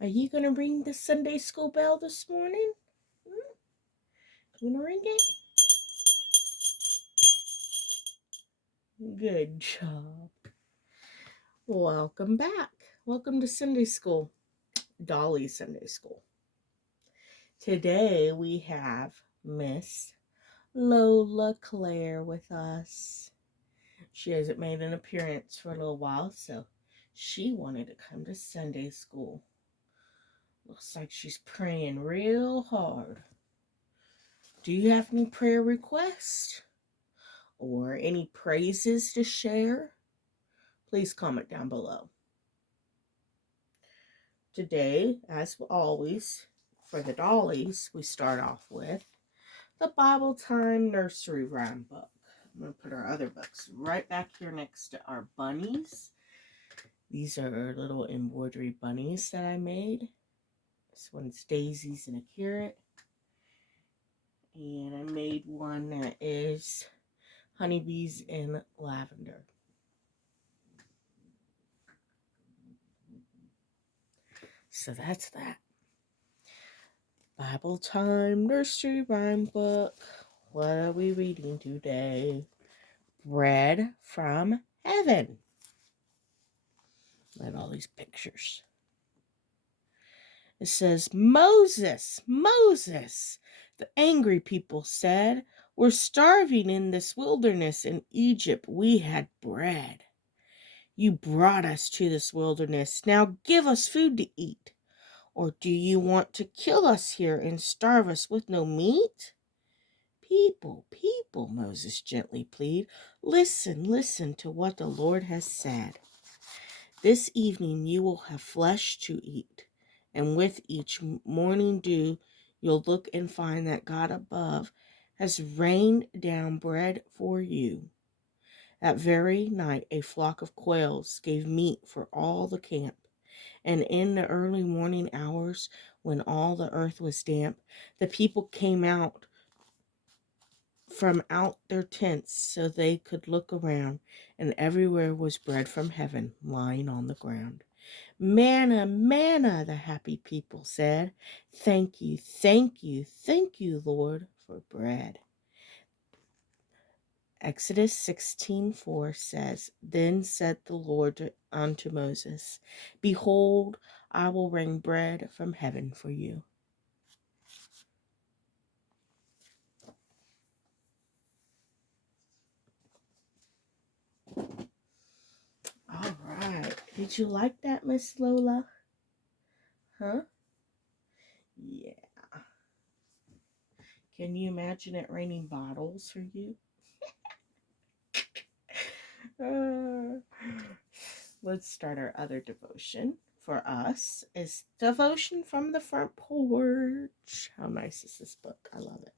Are you going to ring the Sunday school bell this morning? You going to ring it? Good job. Welcome back. Welcome to Sunday school, Dolly Sunday school. Today we have Miss Lola Claire with us. She hasn't made an appearance for a little while, so she wanted to come to Sunday school. Looks like she's praying real hard. Do you have any prayer requests or any praises to share? Please comment down below. Today, as always, for the Dollies, we start off with the Bible Time Nursery Rhyme book. I'm going to put our other books right back here next to our bunnies. These are little embroidery bunnies that I made. This one's daisies and a carrot. And I made one that is honeybees and lavender. So that's that. Bible Time Nursery Rhyme book. What are we reading today? Bread from Heaven. Look at all these pictures. It says, Moses, Moses, the angry people said, we're starving in this wilderness. In Egypt we had bread. You brought us to this wilderness. Now give us food to eat. Or do you want to kill us here and starve us with no meat? People, people, Moses gently pleaded, listen to what the Lord has said. This evening you will have flesh to eat, and with each morning dew you'll look and find that God above has rained down bread for you. That very night a flock of quails gave meat for all the camp, and in the early morning hours, when all the earth was damp, the people came out from out their tents so they could look around, and everywhere was bread from heaven lying on the ground. Manna, manna, the happy people said. Thank you, thank you, thank you, Lord, for bread. Exodus 16:4 says, Then said the Lord unto Moses, Behold, I will rain bread from heaven for you. All right. Did you like that, Miss Lola? Huh? Yeah. Can you imagine it raining bottles for you? Let's start our other devotion. For us is Devotion from the Front Porch. How nice is this book? I love it.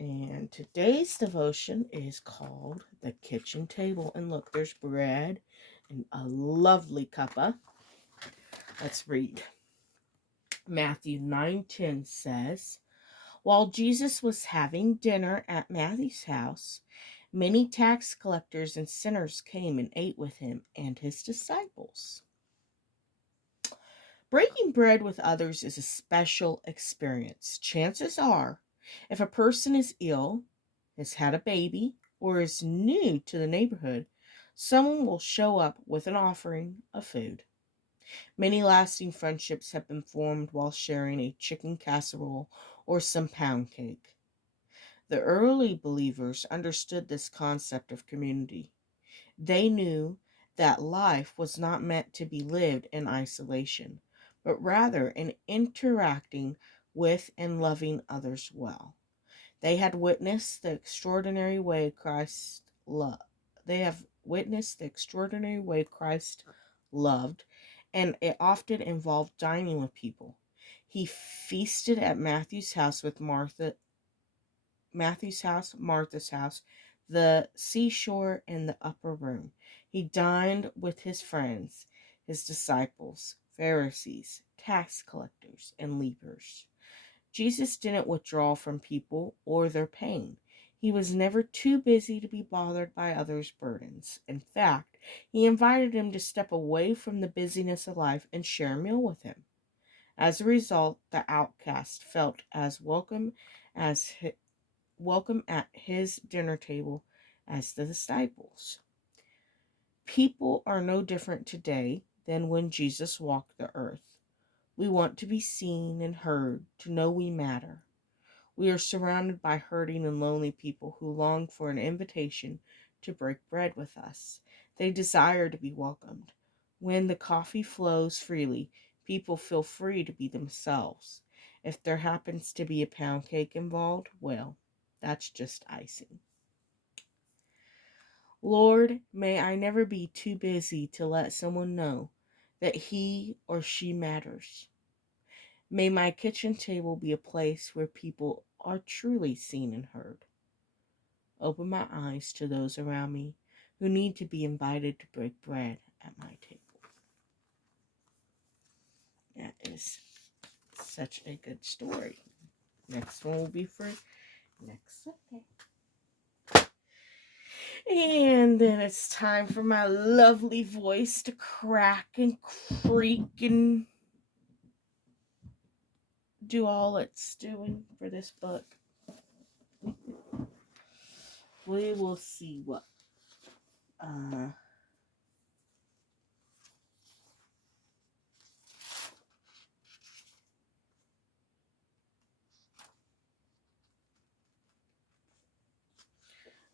And today's devotion is called The Kitchen Table. And look, there's bread and a lovely cuppa. Let's read. Matthew 9:10 says, While Jesus was having dinner at Matthew's house, many tax collectors and sinners came and ate with him and his disciples. Breaking bread with others is a special experience. Chances are, if a person is ill, has had a baby, or is new to the neighborhood, someone will show up with an offering of food. Many lasting friendships have been formed while sharing a chicken casserole or some pound cake. The early believers understood this concept of community. They knew that life was not meant to be lived in isolation, but rather in interacting with and loving others well. They had witnessed the extraordinary way Christ loved. They have witnessed the extraordinary way Christ loved, and it often involved dining with people. He feasted at Matthew's house, Martha's house, the seashore, and the upper room. He dined with his friends, his disciples, Pharisees, tax collectors, and lepers. Jesus didn't withdraw from people or their pain. He was never too busy to be bothered by others' burdens. In fact, he invited him to step away from the busyness of life and share a meal with him. As a result, the outcast felt as welcome at his dinner table as the disciples. People are no different today than when Jesus walked the earth. We want to be seen and heard, to know we matter. We are surrounded by hurting and lonely people who long for an invitation to break bread with us. They desire to be welcomed. When the coffee flows freely, people feel free to be themselves. If there happens to be a pound cake involved, well, that's just icing. Lord, may I never be too busy to let someone know that he or she matters. May my kitchen table be a place where people are truly seen and heard. Open my eyes to those around me who need to be invited to break bread at my table. That is such a good story. Next one will be for next Sunday. And then it's time for my lovely voice to crack and creak and do all it's doing for this book. We will see what I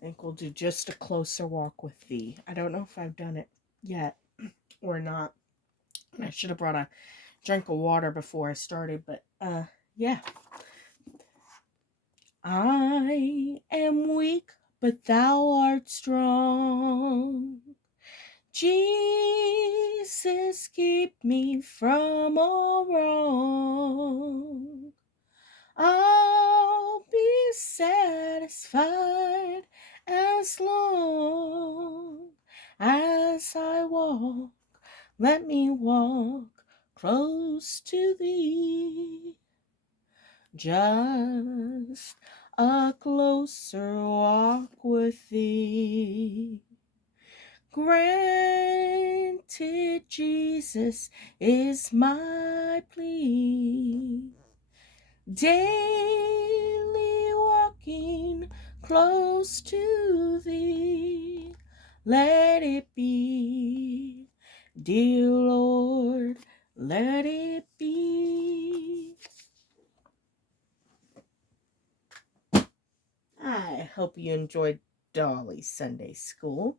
think we'll do just a closer walk with thee. I don't know if I've done it yet or not. I should have brought a drink of water before I started, but yeah. I am weak, but thou art strong. Jesus, keep me from all wrong. I'll be satisfied as long as I walk. Let me walk close to thee. Just a closer walk with thee. Granted, Jesus is my plea. Daily walking close to thee. Let it be, dear Lord, let it be. I hope you enjoyed Dolly's Sunday School.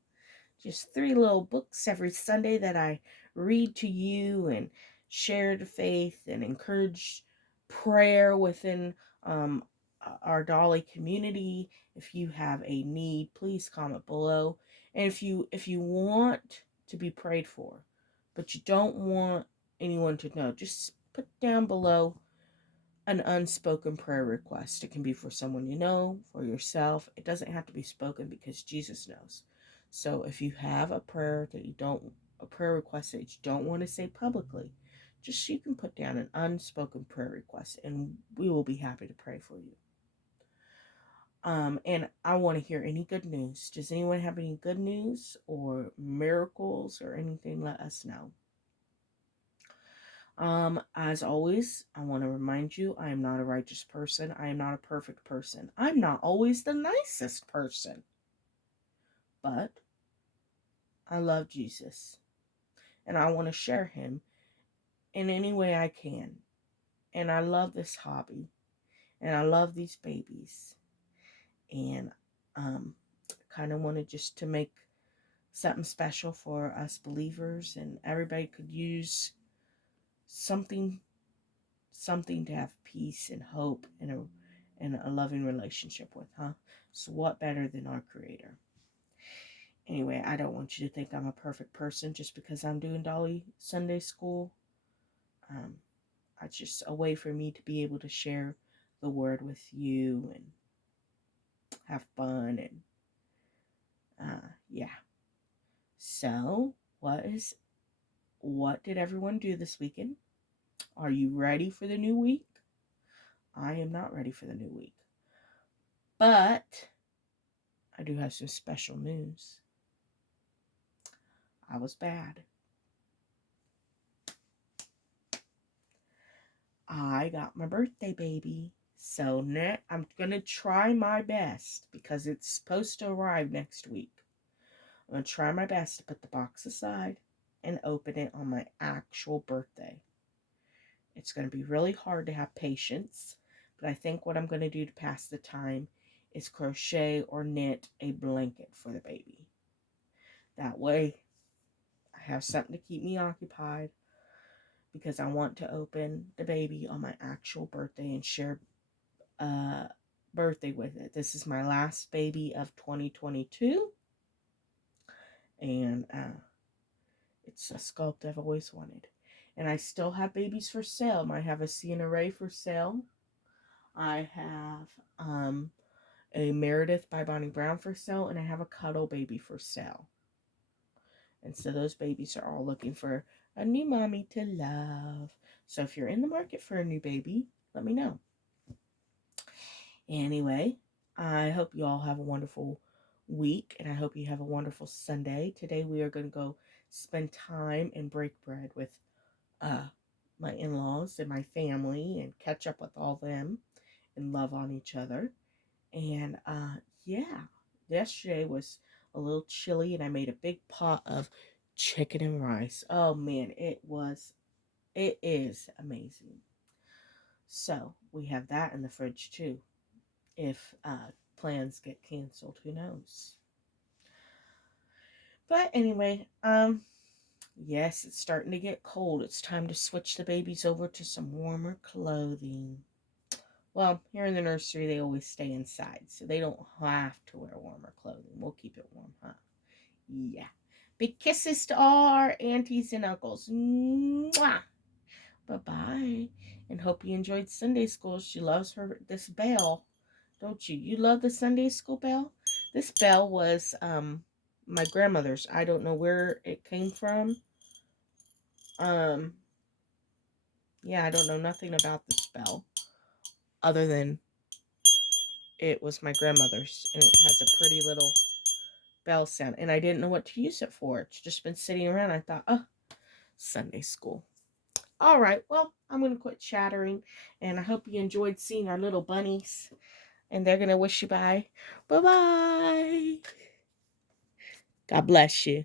Just 3 little books every Sunday that I read to you and share the faith and encourage prayer within our Dolly community. If you have a need, please comment below. And if you want to be prayed for, but you don't want anyone to know, just put down below an unspoken prayer request. It can be for someone you know, for yourself. It doesn't have to be spoken because Jesus knows. So if you have a prayer request that you don't want to say publicly, just you can put down an unspoken prayer request and we will be happy to pray for you. And I want to hear any good news. Does anyone have any good news or miracles or anything? Let us know. As always, I want to remind you, I am not a righteous person. I am not a perfect person. I'm not always the nicest person. But I love Jesus. And I want to share him in any way I can. And I love this hobby. And I love these babies. And kind of wanted just to make something special for us believers. And everybody could use something to have peace and hope and a loving relationship with, huh? So what better than our Creator? Anyway, I don't want you to think I'm a perfect person just because I'm doing Dolly Sunday School. It's just a way for me to be able to share the word with you and have fun and yeah. So what did everyone do this weekend? Are you ready for the new week? I am not ready for the new week. But I do have some special news. I was bad. I got my birthday baby. So I'm going to try my best because it's supposed to arrive next week. I'm going to try my best to put the box aside and open it on my actual birthday. It's going to be really hard to have patience, but I think what I'm going to do to pass the time is crochet or knit a blanket for the baby. That way, I have something to keep me occupied because I want to open the baby on my actual birthday and share birthday with it. This is my last baby of 2022, and it's a sculpt I've always wanted. And I still have babies for sale. I have a Sienna Ray for sale. I have a Meredith by Bonnie Brown for sale, and I have a Cuddle baby for sale. And so those babies are all looking for a new mommy to love. So if you're in the market for a new baby, let me know. Anyway, I hope you all have a wonderful week, and I hope you have a wonderful Sunday. Today we are going to go spend time and break bread with my in-laws and my family and catch up with all them and love on each other. And yeah, yesterday was a little chilly, and I made a big pot of chicken and rice. Oh man, it is amazing. So we have that in the fridge too. If plans get canceled, who knows? But anyway, yes, it's starting to get cold. It's time to switch the babies over to some warmer clothing. Well, here in the nursery, they always stay inside, so they don't have to wear warmer clothing. We'll keep it warm, huh? Yeah. Big kisses to all our aunties and uncles. Mwah! Bye-bye. And hope you enjoyed Sunday school. She loves this bell. Don't you? You love the Sunday school bell? This bell was my grandmother's. I don't know where it came from. Yeah, I don't know nothing about this bell other than it was my grandmother's, and it has a pretty little bell sound, and I didn't know what to use it for. It's just been sitting around. I thought, oh, Sunday school. All right, well, I'm going to quit chattering, and I hope you enjoyed seeing our little bunnies, and they're going to wish you bye. Bye-bye. God bless you.